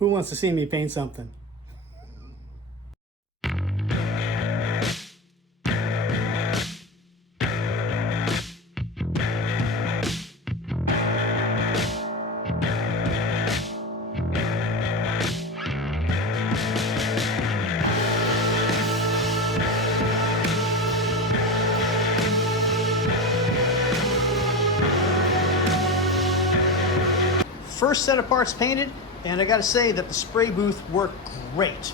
Who wants to see me paint something? First set of parts painted, and I gotta say that the spray booth worked great.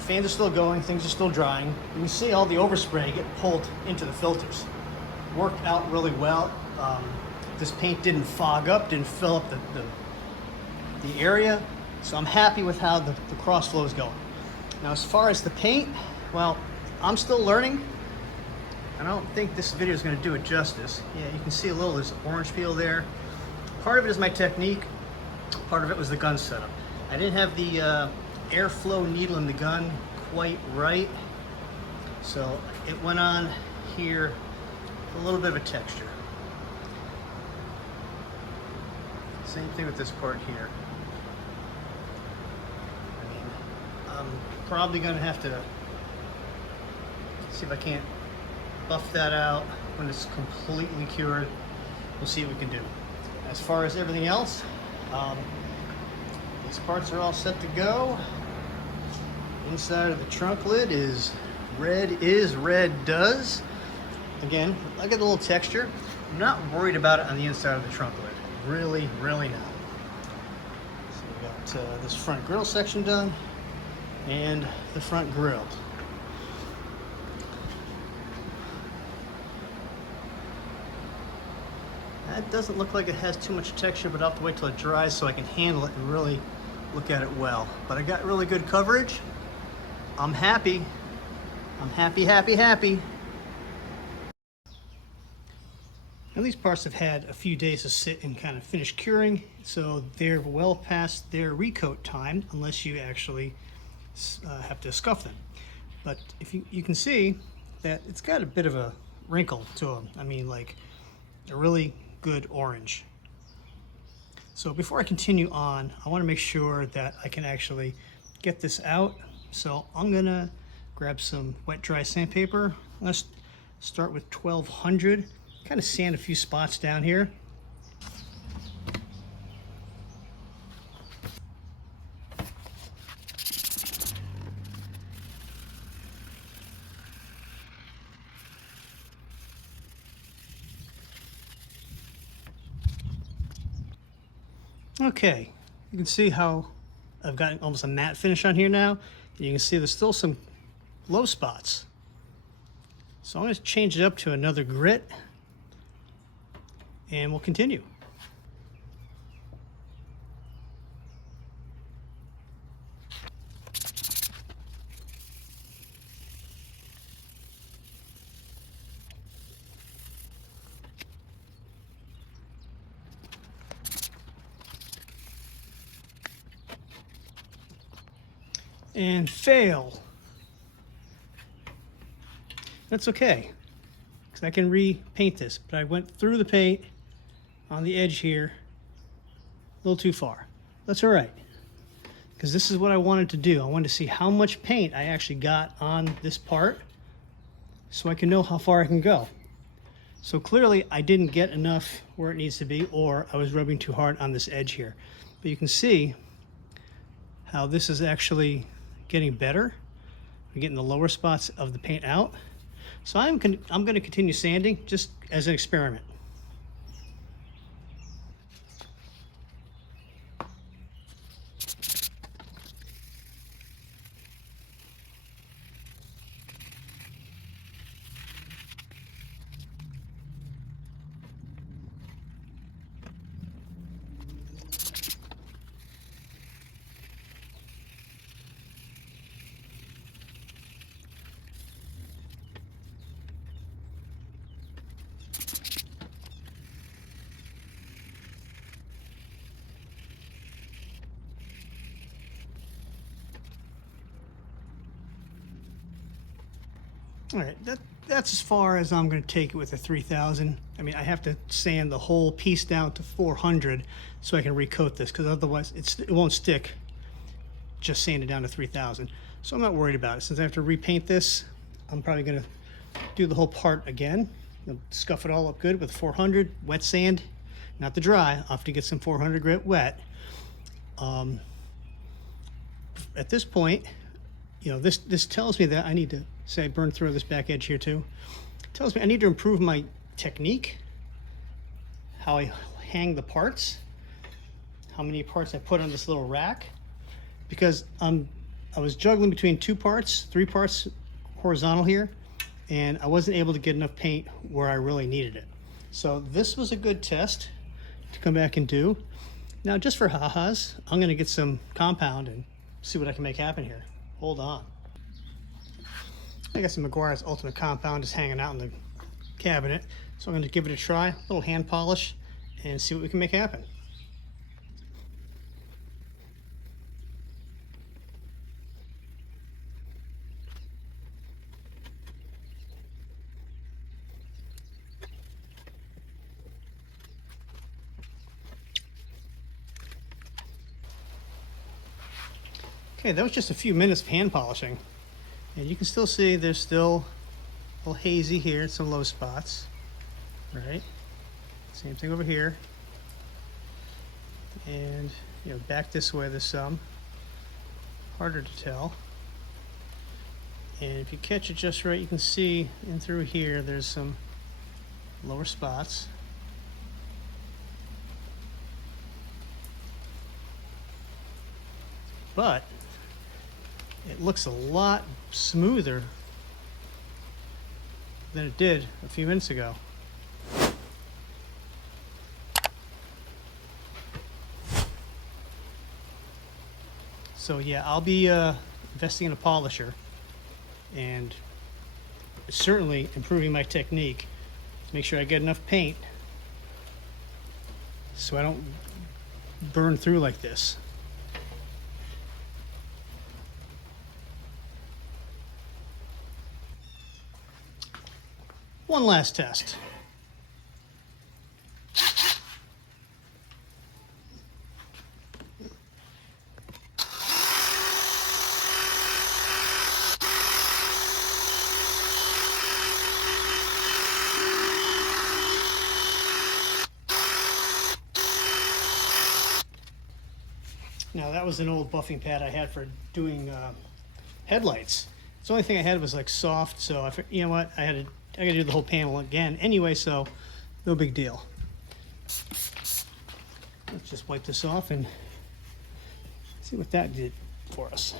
Fans are still going, things are still drying. You can see all the overspray get pulled into the filters. Worked out really well. This paint didn't fog up, didn't fill up the area, so I'm happy with how the cross flow is going. Now as far as the paint, well, I'm still learning. I don't think this video is gonna do it justice. Yeah, you can see a little, there's orange peel there. Part of it is my technique. Part of it was the gun setup. I didn't have the airflow needle in the gun quite right, so it went on here a little bit of a texture. Same thing with this part here. I mean, I'm probably gonna have to see if I can't buff that out when it's completely cured. We'll see what we can do. As far as everything else, these parts are all set to go. Inside of the trunk lid is red does. Again, I get a little texture. I'm not worried about it on the inside of the trunk lid. Really not. So we got this front grille section done and the front grille. That doesn't look like it has too much texture, but I'll have to wait till it dries so I can handle it and really look at it well. But I got really good coverage. I'm happy. I'm happy. Now these parts have had a few days to sit and kind of finish curing, so they're well past their recoat time unless you actually have to scuff them. But if you can see that it's got a bit of a wrinkle to them. I mean, like a really good orange. So before I continue on, I want to make sure that I can actually get this out. So I'm gonna grab some wet dry sandpaper. Let's start with 1200. Kind of sand a few spots down here. Okay, you can see how I've got almost a matte finish on here now. You can see there's still some low spots. So I'm going to change it up to another grit and we'll continue. And fail. That's okay, because I can repaint this, but I went through the paint on the edge here a little too far. That's all right, because this is what I wanted to do. I wanted to see how much paint I actually got on this part so I can know how far I can go. So clearly I didn't get enough where it needs to be, or I was rubbing too hard on this edge here. But you can see how this is actually getting better. We're getting the lower spots of the paint out. So I'm going to continue sanding just as an experiment. All right, that's as far as I'm going to take it with a 3000. I mean, I have to sand the whole piece down to 400 so I can recoat this, because otherwise it won't stick just sanded down to 3,000. So I'm not worried about it. Since I have to repaint this, I'm probably gonna do the whole part again. I'll scuff it all up good with 400 wet sand, not the dry. I'll have to get some 400 grit wet. At this point, you know, this tells me that I need to, say I burned through this back edge here too. It tells me I need to improve my technique, how I hang the parts, how many parts I put on this little rack, because I was juggling between 2 parts, 3 parts horizontal here, and I wasn't able to get enough paint where I really needed it. So this was a good test to come back and do. Now, just for ha-has, I'm gonna get some compound and see what I can make happen here. Hold on. I got some McGuire's Ultimate Compound just hanging out in the cabinet. So I'm gonna give it a try, a little hand polish, and see what we can make happen. Okay, that was just a few minutes of hand polishing. And you can still see there's still a little hazy here, some low spots, right? Same thing over here. And, you know, back this way there's some. Harder to tell. And if you catch it just right, you can see in through here there's some lower spots. But it looks a lot smoother than it did a few minutes ago. So yeah, I'll be investing in a polisher and certainly improving my technique to make sure I get enough paint so I don't burn through like this. One last test. Now that was an old buffing pad I had for doing headlights. The only thing I had was like soft, so you know what, I gotta do the whole panel again anyway, so no big deal. Let's just wipe this off and see what that did for us.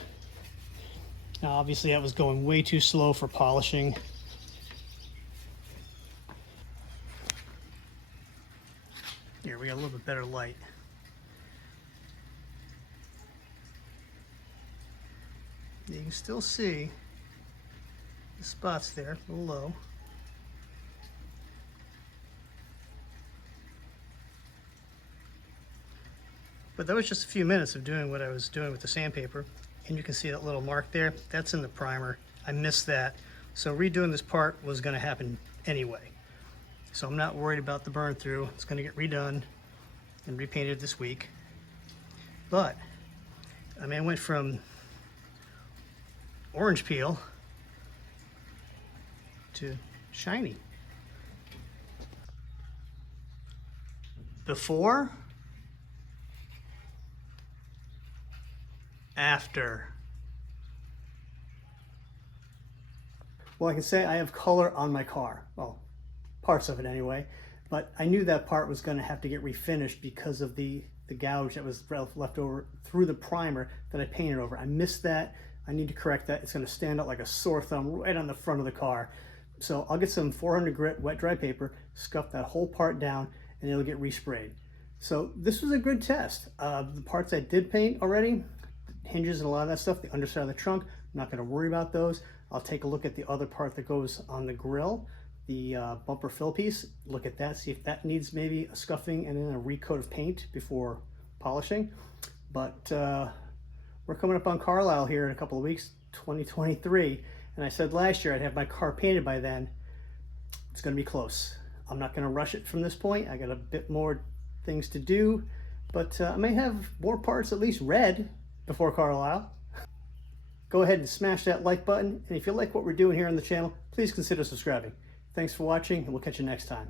Now obviously that was going way too slow for polishing. Here, we got a little bit better light. You can still see the spots there, a little low. But that was just a few minutes of doing what I was doing with the sandpaper. And you can see that little mark there, that's in the primer. I missed that. So redoing this part was gonna happen anyway. So I'm not worried about the burn through. It's gonna get redone and repainted this week. But, I mean, I went from orange peel to shiny. Before, after. Well, I can say I have color on my car. Well, parts of it anyway. But I knew that part was going to have to get refinished because of the gouge that was left over through the primer that I painted over. I missed that. I need to correct that. It's going to stand out like a sore thumb right on the front of the car. So I'll get some 400 grit wet dry paper, scuff that whole part down, and it'll get resprayed. So this was a good test. The parts I did paint already, hinges and a lot of that stuff, the underside of the trunk, I'm not going to worry about those. I'll take a look at the other part that goes on the grill, the bumper fill piece, look at that, see if that needs maybe a scuffing and then a recoat of paint before polishing. But we're coming up on Carlisle here in a couple of weeks, 2023, and I said last year I'd have my car painted by then. It's going to be close. I'm not going to rush it from this point. I got a bit more things to do, but I may have more parts at least red before Carlisle. go ahead and smash that like button. And if you like what we're doing here on the channel, please consider subscribing. Thanks for watching, and we'll catch you next time.